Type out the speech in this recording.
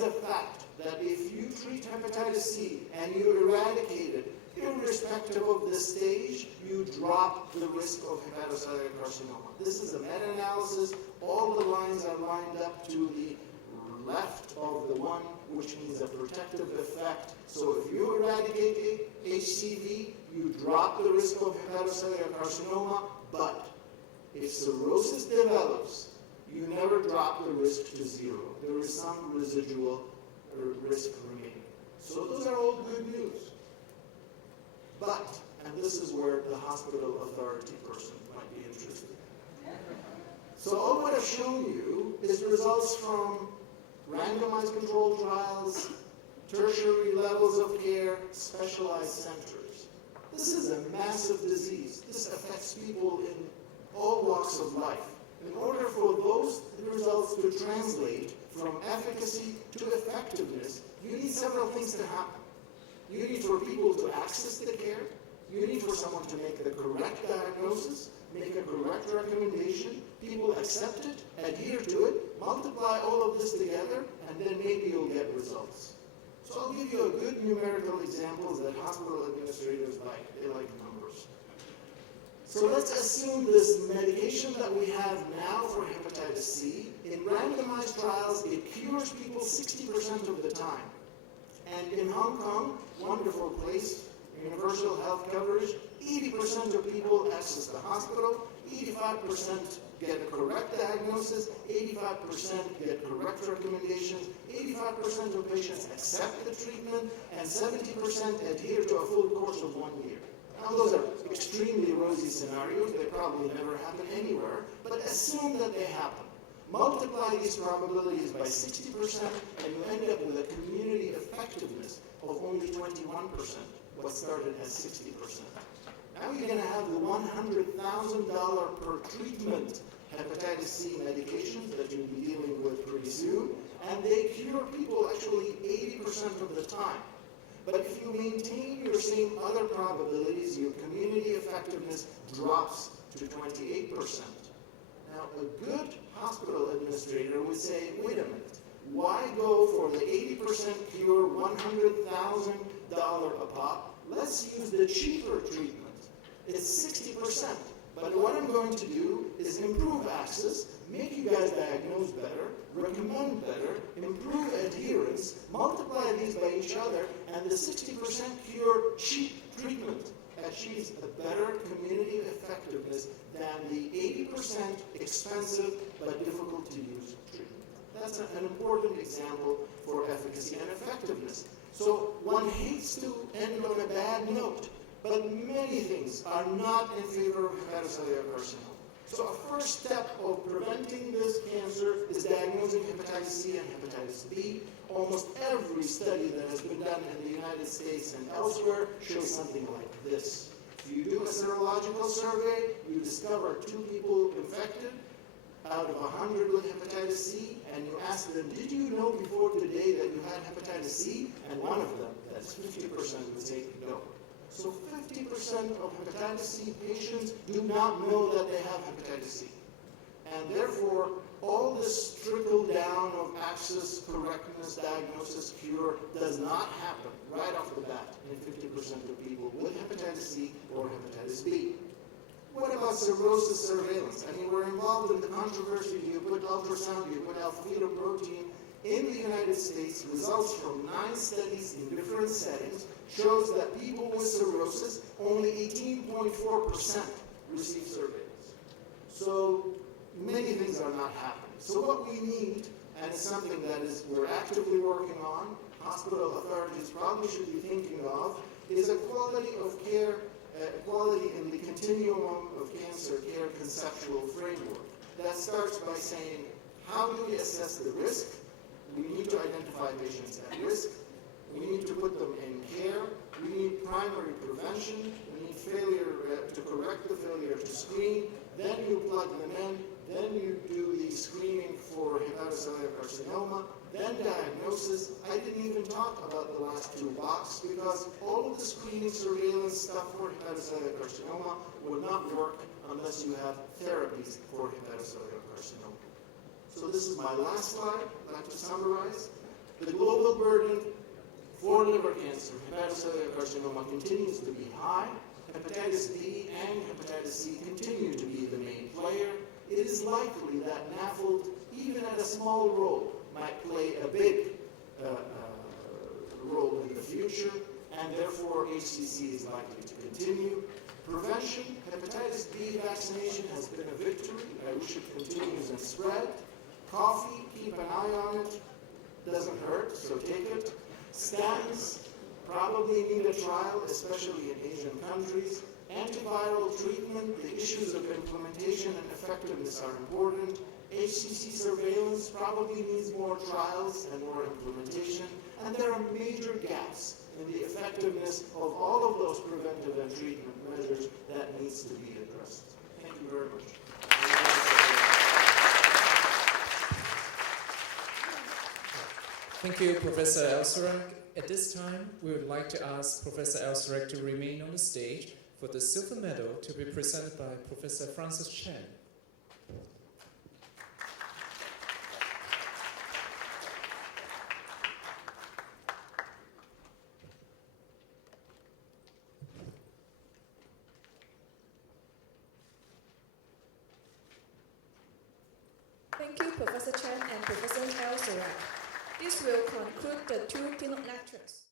is a fact that if you treat hepatitis C and you eradicate it, irrespective of the stage, you drop the risk of hepatocellular carcinoma. This is a meta-analysis. All the lines are lined up to the left of the one, which means a protective effect. So if you eradicate HCV, you drop the risk of hepatocellular carcinoma, but if cirrhosis develops, you never drop the risk to zero. There is some residual risk remaining. So those are all good news. But, and this is where the hospital authority person might be interested. So all what I've shown you is results from randomized controlled trials, tertiary levels of care, specialized centers. This is a massive disease. This affects people in all walks of life. In order for those results to translate from efficacy to effectiveness, you need several things to happen. You need for people to access the care. You need for someone to make the correct diagnosis, make a correct recommendation. People accept it, adhere to it, multiply all of this together, and then maybe you'll get results. So I'll give you a good numerical examples that hospital administrators like. They like numbers. So let's assume this medication that we have now for hepatitis C, in randomized trials, it cures people 60% of the time. And in Hong Kong, wonderful place, universal health coverage, 80% of people access the hospital, 85% get a correct diagnosis, 85% get correct recommendations, 85% of patients accept the treatment, and 70% adhere to a full course of 1 year. Now those are extremely rosy scenarios, they probably never happen anywhere, but assume that they happen. Multiply these probabilities by 60%, and you end up with a community effectiveness of only 21%, what started at 60%. Now you're going to have the $100,000 per treatment hepatitis C medications that you'll be dealing with pretty soon, and they cure people actually 80% of the time. But if you maintain your same other probabilities, your community effectiveness drops to 28%. Now, a good hospital administrator would say, wait a minute, why go for the 80% cure, $100,000 a pop? Let's use the cheaper treatment. It's 60%. But what I'm going to do is improve access, make you guys diagnose better, recommend better, improve adherence, multiply these by each other, and the 60% cure cheap treatment achieves a better community effectiveness than the 80% expensive but difficult to use treatment. That's an important example for efficacy and effectiveness. So one hates to end on a bad note, but many things are not in favor of hepatocellular carcinoma. So a first step of preventing this cancer is diagnosing hepatitis C and hepatitis B. Almost every study that has been done in the United States and elsewhere shows something like this. If you do a serological survey, you discover 2 people infected out of 100 with hepatitis C, and you ask them, did you know before today that you had hepatitis C? And one of them, that's 50%, would say no. So 50% of hepatitis C patients do not know that they have hepatitis C. And therefore, all this trickle down of access, correctness, diagnosis, cure does not happen right off the bat in 50% of people with hepatitis C or hepatitis B. What about cirrhosis surveillance? I mean, we're involved in the controversy. Do you put ultrasound? Do you put alpha-fetoprotein? In the United States, results from 9 studies in different settings shows that people with cirrhosis, only 18.4% receive surveillance. So many things are not happening. So what we need, and it's something that we're actively working on, hospital authorities probably should be thinking of, is a quality of care, quality in the continuum of cancer care conceptual framework. That starts by saying, how do we assess the risk? We need to identify patients at risk. We need to put them in care. We need primary prevention. We need failure to correct the failure to screen. Then you plug them in. Then you do the screening for hepatocellular carcinoma. Then diagnosis. I didn't even talk about the last 2 blocks because all of the screening surveillance stuff for hepatocellular carcinoma will not work unless you have therapies for hepatocellular carcinoma. So this is my last slide. I'd like to summarize. The global burden for liver cancer, hepatocellular carcinoma, continues to be high. Hepatitis B and hepatitis C continue to be the main player. It is likely that NAFLD, even at a small role, might play a big role in the future, and therefore HCC is likely to continue. Prevention, hepatitis B vaccination has been a victory. I wish it continues and spread. Coffee, keep an eye on it. Doesn't hurt, so take it. Statins probably need a trial, especially in Asian countries. Antiviral treatment, the issues of implementation and effectiveness are important. HCC surveillance probably needs more trials and more implementation. And there are major gaps in the effectiveness of all of those preventive and treatment measures that needs to be addressed. Thank you very much. Thank you, Professor Elserak. At this time, we would like to ask Professor Elserak to remain on the stage for the silver medal to be presented by Professor Francis Chen. Thank you, Professor Chen and Professor Elserak. This will conclude the two keynote lectures.